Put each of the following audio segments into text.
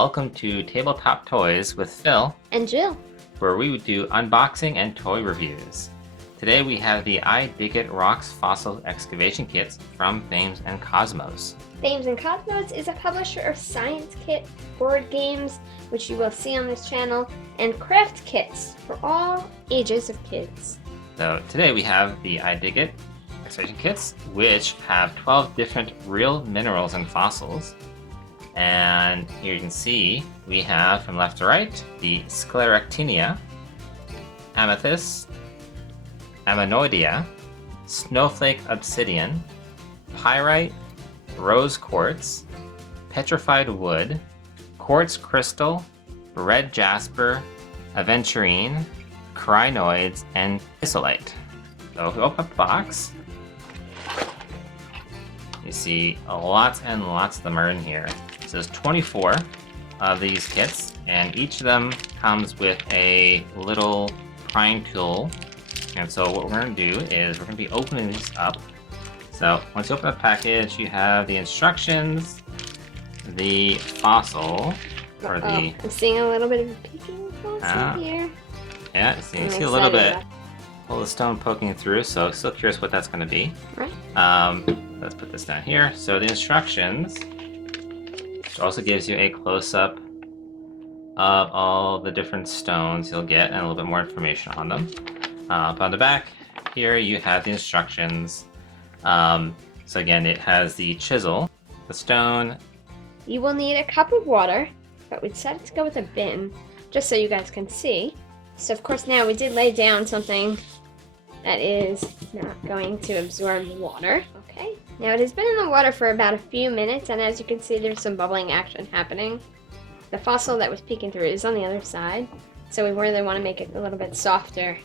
Welcome to Tabletop Toys with Phil and Jill, where we would do unboxing and toy reviews. Today we have the I Dig It Rocks Fossil Excavation Kits from Thames and Cosmos. Thames and Cosmos is a publisher of science kit, board games, which you will see on this channel, and craft kits for all ages of kids. So today we have the I Dig It Excavation Kits, which have 12 different real minerals and fossils. And here you can see we have from left to right the Scleractinia, Amethyst, Ammonoidea, Snowflake Obsidian, Pyrite, Rose Quartz, Petrified Wood, Quartz Crystal, Red Jasper, Aventurine, Crinoids, and Isolite. So if we open up the box, you see lots and lots of them are in here. So there's 24 of these kits, and each of them comes with a little prying tool. And so what we're going to do is we're going to be opening these up. So once you open up the package, you have the instructions, the fossil, or the... I'm seeing a little bit of a peeking fossil here. Yeah, you see a little bit of the stone poking through, so still curious what that's going to be. Right. Let's put this down here. So the instructions, which also gives you a close-up of all the different stones you'll get and a little bit more information on them. But on the back here you have the instructions. So again, it has the chisel, the stone. You will need a cup of water, but we decided to go with a bin, just so you guys can see. So of course now we did lay down something that is not going to absorb water. Okay, now it has been in the water for about a few minutes, and as you can see there's some bubbling action happening. The fossil that was peeking through is on the other side, so we really want to make it a little bit softer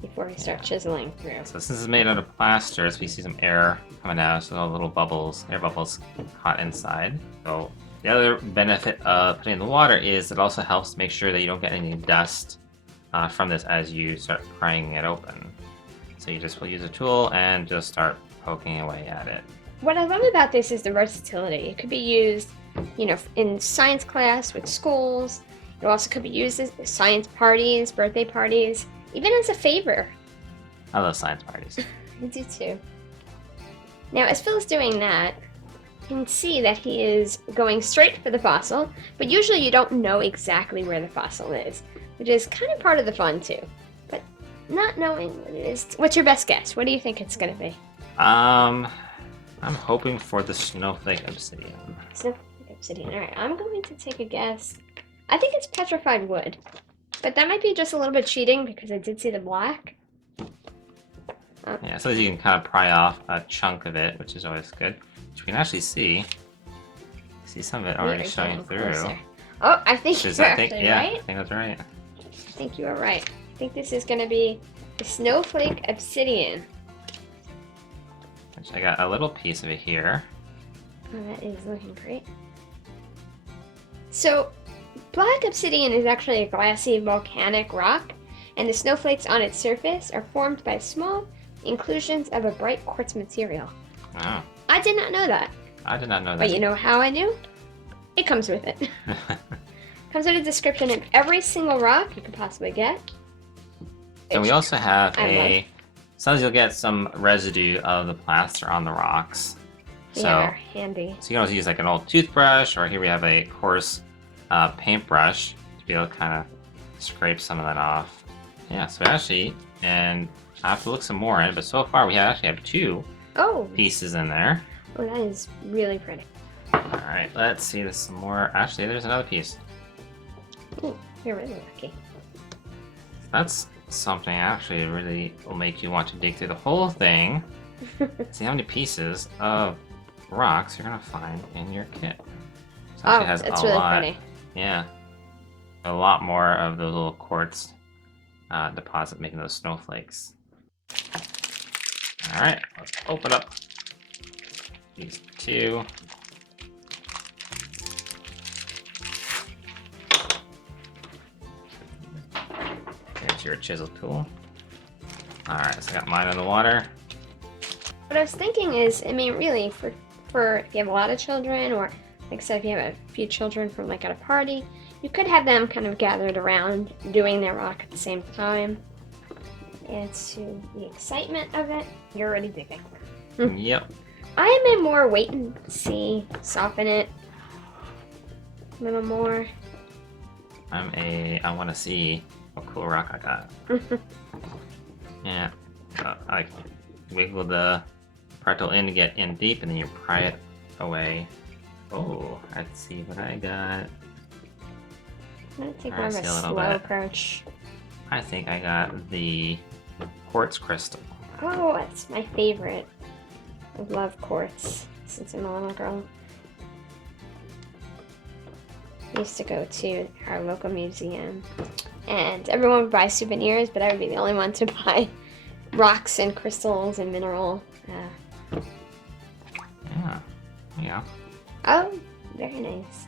before we start chiseling through. So since it's made out of plaster, so we see some air coming out, so little bubbles, air bubbles caught inside. So the other benefit of putting it in the water is it also helps make sure that you don't get any dust from this as you start prying it open. So you just will use a tool and just start poking away at it. What I love about this is the versatility. It could be used, you know, in science class with schools. It also could be used as science parties, birthday parties, even as a favor. I love science parties. I do too. Now, as Phil's doing that, you can see that he is going straight for the fossil, but usually you don't know exactly where the fossil is, which is kind of part of the fun too. But not knowing what it is, what's your best guess? What do you think it's going to be? I'm hoping for the Snowflake Obsidian. Snowflake Obsidian. All right, I'm going to take a guess. I think it's petrified wood, but that might be just a little bit cheating because I did see the black. Yeah, so you can kind of pry off a chunk of it, which is always good. Which we can actually see some of it already showing through. Closer. Oh, I think you're actually right. I think that's right. I think you are right. I think this is going to be the Snowflake Obsidian. Which I got a little piece of it here. Oh, that is looking great. So, black obsidian is actually a glassy volcanic rock, and the snowflakes on its surface are formed by small inclusions of a bright quartz material. Oh. I did not know that. I did not know that. But you know how I knew? It comes with it. Comes with a description of every single rock you could possibly get. And we also have sometimes you'll get some residue of the plaster on the rocks. So, yeah, handy. So you can also use like an old toothbrush, or here we have a coarse paintbrush to be able to kind of scrape some of that off. Yeah, so actually, and I have to look some more in, but so far we actually have two pieces in there. Oh, that is really pretty. Alright, let's see this some more. Actually, there's another piece. Ooh, you're really lucky. That's something actually really will make you want to dig through the whole thing. See how many pieces of rocks you're gonna find in your kit. So it has that's really pretty. Yeah, a lot more of those little quartz deposit making those snowflakes. All right, let's open up these two. Here's your chisel tool. All right, so I got mine in the water. What I was thinking is, I mean, really, for if you have a lot of children or Like I said, if you have a few children from like at a party, you could have them kind of gathered around doing their rock at the same time. Adds to the excitement of it. You're already digging. Yep. I am a more wait and see, soften it a little more. I want to see what cool rock I got. Yeah. I wiggle the parcel in to get in deep, and then you pry it away. Oh, let's see what I got. I'm gonna take more of a slow approach. I think I got the quartz crystal. Oh, that's my favorite. I love quartz since I'm a little girl. I used to go to our local museum, and everyone would buy souvenirs, but I would be the only one to buy rocks and crystals and mineral. Yeah. Oh, very nice.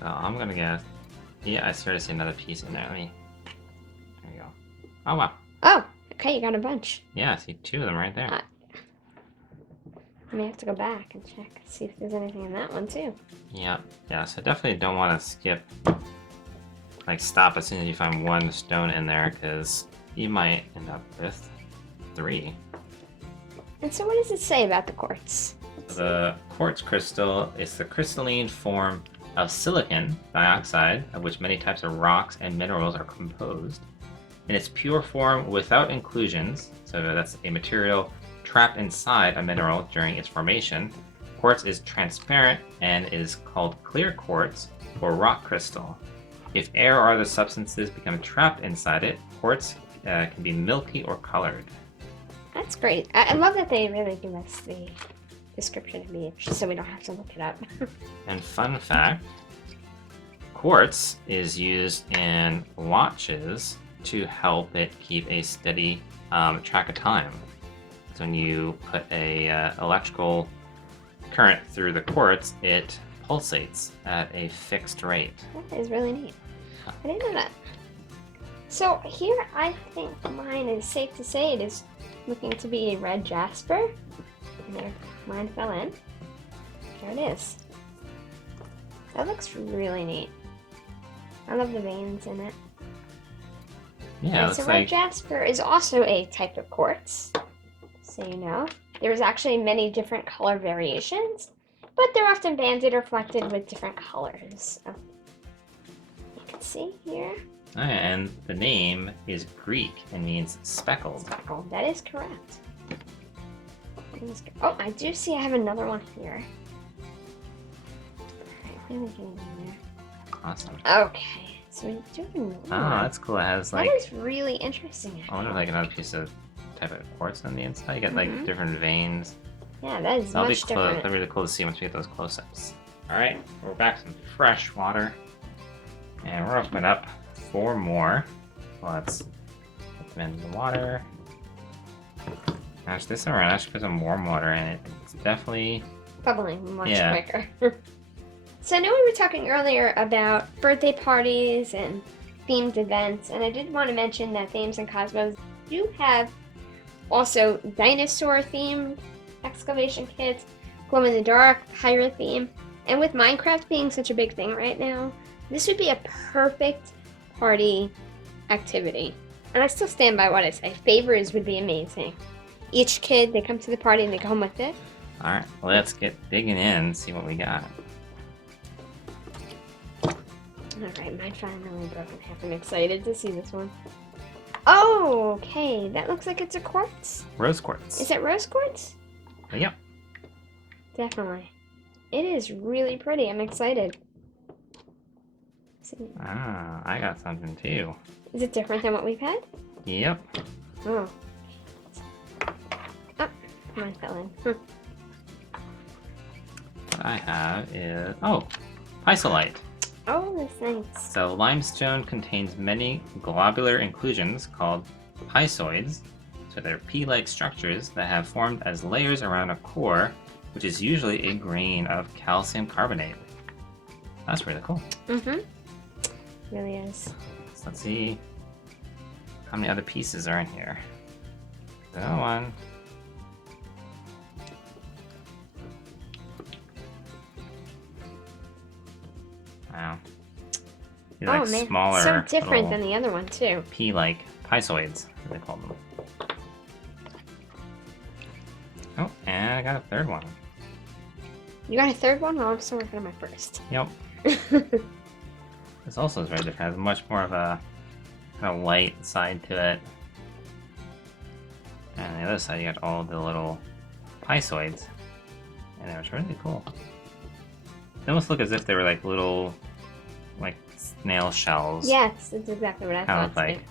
So I'm gonna guess. Yeah, I started to see another piece in there. There you go. Oh wow. Oh, okay, you got a bunch. Yeah, I see 2 of them right there. I may have to go back and check, see if there's anything in that one too. Yeah, so definitely don't want to skip, like stop as soon as you find 1 stone in there, because you might end up with 3. And so what does it say about the quartz? The quartz crystal is the crystalline form of silicon dioxide, of which many types of rocks and minerals are composed. In its pure form without inclusions, so that's a material trapped inside a mineral during its formation, quartz is transparent and is called clear quartz or rock crystal. If air or other substances become trapped inside it, quartz can be milky or colored. That's great. I love that they really give us the description of each, so we don't have to look it up. And fun fact, quartz is used in watches to help it keep a steady track of time. So when you put a electrical current through the quartz, it pulsates at a fixed rate. That is really neat. I didn't know that. So here, I think mine is safe to say it is looking to be a red jasper. And there, mine fell in. There it is. That looks really neat. I love the veins in it. Yeah, and so red jasper is also a type of quartz. So you know, there's actually many different color variations, but they're often banded or flected with different colors. Oh. You can see here. Oh, and the name is Greek and means speckled. Speckled, that is correct. Oh, I do see I have another one here. Alright, what are we getting in there? Awesome. Okay, so we're doing more. Oh, that's cool. It has like... That is really interesting. I wonder if like another piece of type of quartz on the inside. You got like different veins. Yeah, that is That'll much be different. That'll be really cool to see once we get those close-ups. Alright, we're back to some fresh water. And we're opening up 4 more. Let's put them in the water. Gosh, this around, I should put some warm water in it. It's definitely bubbling much quicker. So I know we were talking earlier about birthday parties and themed events, and I did want to mention that Thames and Cosmos do have also dinosaur-themed excavation kits, glow-in-the-dark, pirate theme, and with Minecraft being such a big thing right now, this would be a perfect party activity. And I still stand by what I say. Favors would be amazing. Each kid, they come to the party and they go home with it. Alright, well, let's get digging in and see what we got. Alright, mine finally broke in half. I'm excited to see this one. Oh, okay. That looks like it's a quartz. Rose quartz. Is it rose quartz? Yep. Definitely. It is really pretty. I'm excited. Ah, I got something too. Is it different than what we've had? Yep. Oh. Oh, mine fell in. What I have is... Oh, pisolite. Oh, that's nice. So limestone contains many globular inclusions called pisoids. So they're pea-like structures that have formed as layers around a core, which is usually a grain of calcium carbonate. That's really cool. Mm-hmm. Really is. So let's see how many other pieces are in here. Go on. Wow. These Oh like man, smaller, so different little than the other one too. pea-like piezoids, as they call them. Oh, and I got a third one. You got a third one? Well, I'm still working on my first. Yep. This also is very different. It has much more of a kind of light side to it. And on the other side, you got all the little piezoids. And it was really cool. They almost look as if they were like little, like snail shells. Yes, that's exactly what I Kind thought. of like.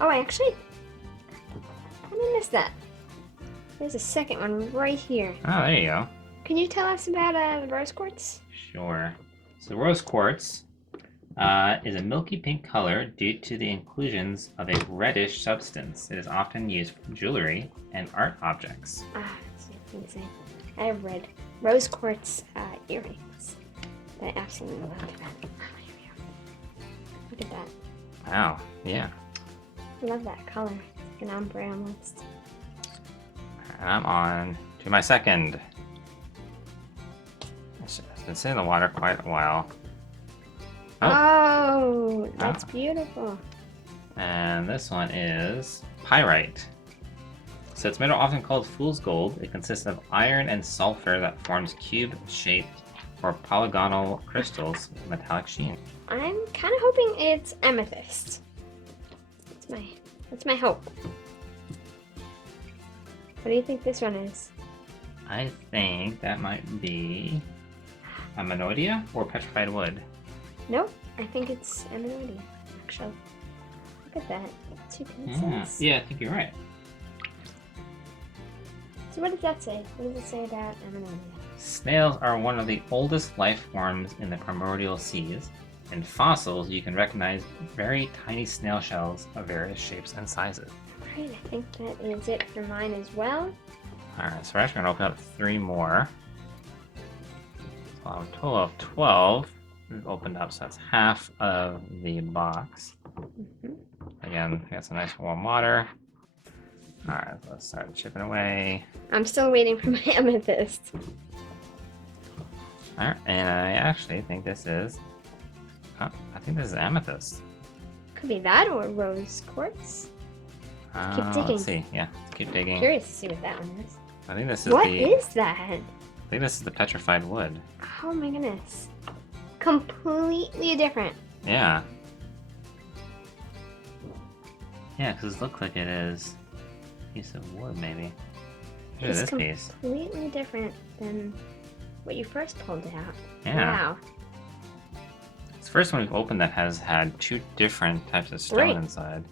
Oh, I actually missed that. There's a second one right here. Oh, there you go. Can you tell us about the rose quartz? Sure. So rose quartz is a milky pink color due to the inclusions of a reddish substance. It is often used for jewelry and art objects. Ah, that's insane. I have red rose quartz earrings. I absolutely love that. Oh, here we go. Look at that. Wow. Yeah. I love that color. It's like an ombre almost. And I'm on to my second. It's been sitting in the water quite a while. Oh, that's beautiful. And this one is Pyrite. So it's metal often called fool's gold. It consists of iron and sulfur that forms cube-shaped or polygonal crystals with metallic sheen. I'm kind of hoping it's amethyst. That's my hope. What do you think this one is? I think that might be ammonites or petrified wood. Nope, I think it's ammonites, actually. Look at that. 2 pieces. Yeah, I think you're right. So what does that say? What does it say about ammonites? Snails are one of the oldest life forms in the primordial seas. In fossils, you can recognize very tiny snail shells of various shapes and sizes. Alright, I think that is it for mine as well. Alright, so we're actually going to open up 3 more. So I'll have a total of 12 we've opened up, so that's half of the box. Again, we got some nice warm water. Alright, so let's start chipping away. I'm still waiting for my amethyst. Alright, and I actually think this is... Oh, I think this is amethyst. Could be that or rose quartz. Keep digging. Let's see. Yeah, let's keep digging. Curious to see what that one is. I think this is What the... is that? I think this is the petrified wood. Oh my goodness. Completely different. Yeah. Yeah, because it looks like it is a piece of wood, maybe. Look at It's this piece. completely different than what you first pulled out. Yeah. Wow. It's the first one we've opened that has had 2 different types of stone Right. inside.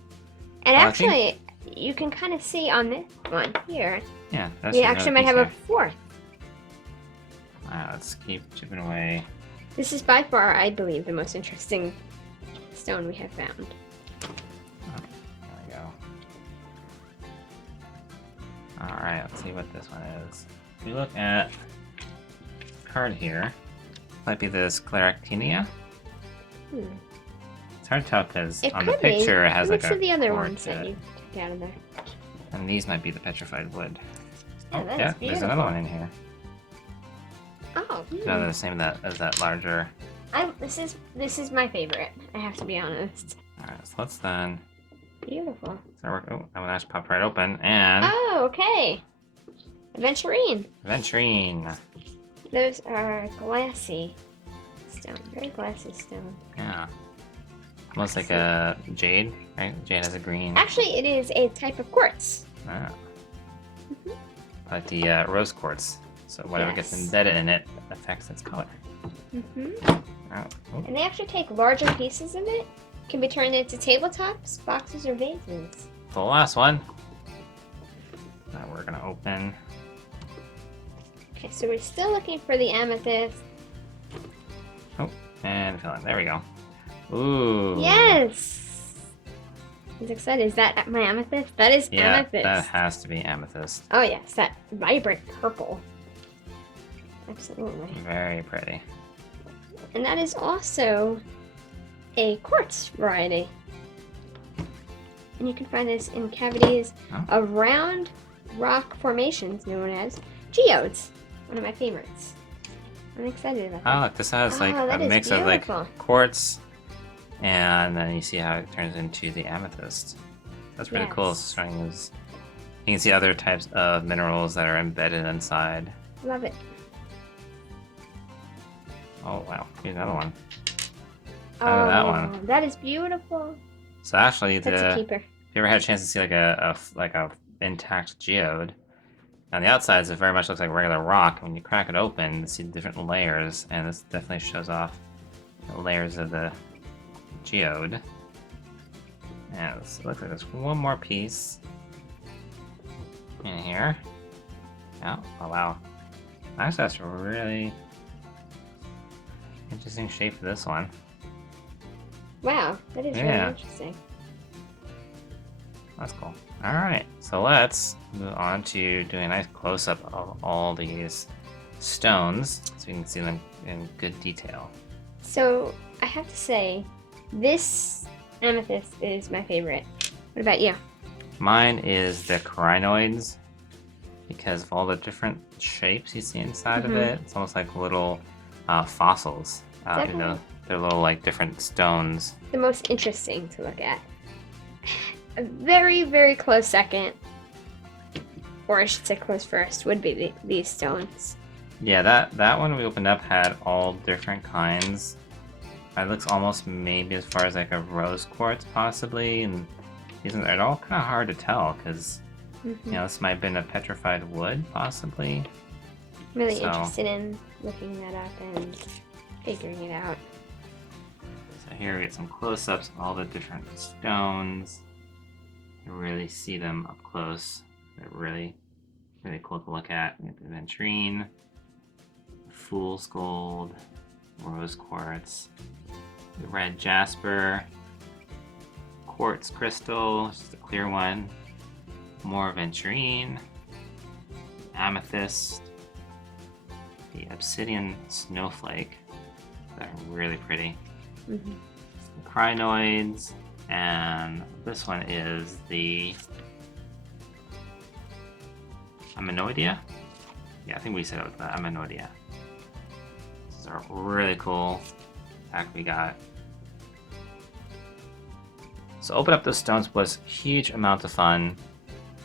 And Well, I actually, you can kind of see on this one here, Yeah, that's we another actually might piece have a here. 4th. Alright, let's keep chipping away. This is by far, I believe, the most interesting stone we have found. There we go. Alright, let's see what this one is. If we look at the card here, might be this Scleractinia. Hmm. It's hard to tell because It on the could be. picture it has Let like me a see the other cord ones to that it. you took out of there. And these might be the petrified wood. Yeah, Oh, that yeah, is there's another beautiful. one in here. Oh, Another the same as that larger. this is my favorite. I have to be honest. Alright, so let's then Beautiful. start working. Oh, that one actually popped right open. And Oh, okay. Aventurine. Aventurine. Those are glassy stone. Very glassy stone. Yeah. Almost like a jade, right? Jade has a green. Actually, it is a type of quartz. Ah. Like the rose quartz. So whatever gets Yes. embedded in it affects its color. Oh. And they actually take larger pieces of it. Can be turned into tabletops, boxes, or vases. The last one. That we're gonna open. Okay, so we're still looking for the amethyst. Oh, and fill in. There we go. Ooh. Yes! I was excited. Is that my amethyst? That is Yeah, amethyst. that has to be amethyst. Oh yes, that vibrant purple. Absolutely. Very pretty. And that is also a quartz variety. And you can find this in cavities Oh. of round rock formations known as geodes. One of my favorites. I'm excited about Oh, that. look, this has like Oh, a that is mix of like beautiful. quartz, and then you see how it turns into the amethyst. That's pretty cool. Yes. It's showing us. You can see other types of minerals that are embedded inside. Love it. Oh wow, here's another one. Oh, Look at that one. that is beautiful. So actually, That's a if keeper. you ever had a chance to see like a intact geode, on the outside it very much looks like regular rock. When you crack it open, you see different layers, and this definitely shows off the layers of the geode. Yeah, so it looks like there's one more piece in here. Yeah, oh wow. Actually, that's a really interesting shape for this one. Wow, that is Yeah. really interesting. That's cool. Alright, so let's move on to doing a nice close-up of all these stones so you can see them in good detail. So, I have to say, this amethyst is my favorite. What about you? Mine is the crinoids because of all the different shapes you see inside of it. It's almost like little fossils. You know, Definitely. they're little like different stones. The most interesting to look at. A very, very close second, or I should say close first, would be these stones. Yeah, that one we opened up had all different kinds. It looks almost maybe as far as like a rose quartz possibly, and they're all kind of hard to tell because you know this might have been a petrified wood possibly. Really So- interested in looking that up and figuring it out. So here we get some close-ups of all the different stones. You really see them up close. They're really, really cool to look at. We have the Aventurine, Fool's Gold, Rose Quartz, the Red Jasper, Quartz Crystal, just a clear one, more Aventurine, Amethyst, the Obsidian Snowflake. They're really pretty. The crinoids, and this one is the ammonites. Yeah, I think we said it was the ammonites. These are really cool pack we got. So open up those stones was huge amounts of fun.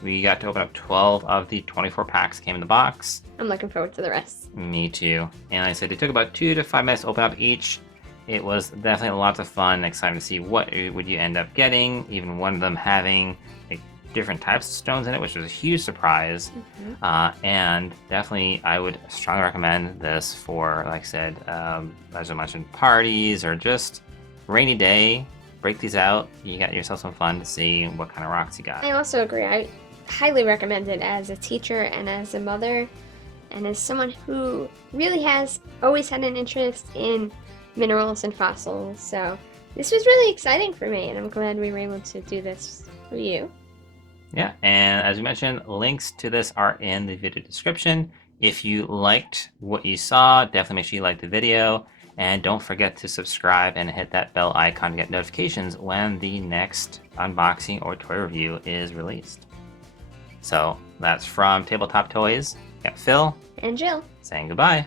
We got to open up 12 of the 24 packs came in the box. I'm looking forward to the rest. Me too. And like I said, it took about 2 to 5 minutes to open up each. It was definitely lots of fun. Exciting to see what would you end up getting. Even one of them having like different types of stones in it, which was a huge surprise. And definitely, I would strongly recommend this for, like I said, as I mentioned, parties or just rainy day. Break these out. You got yourself some fun to see what kind of rocks you got. I also agree. I highly recommend it as a teacher and as a mother and as someone who really has always had an interest in minerals and fossils. So this was really exciting for me, and I'm glad we were able to do this for you. Yeah, and as we mentioned, links to this are in the video description. If you liked what you saw, definitely make sure you like the video. And don't forget to subscribe and hit that bell icon to get notifications when the next unboxing or toy review is released. So that's from Tabletop Toys. Got Phil And Jill. saying goodbye.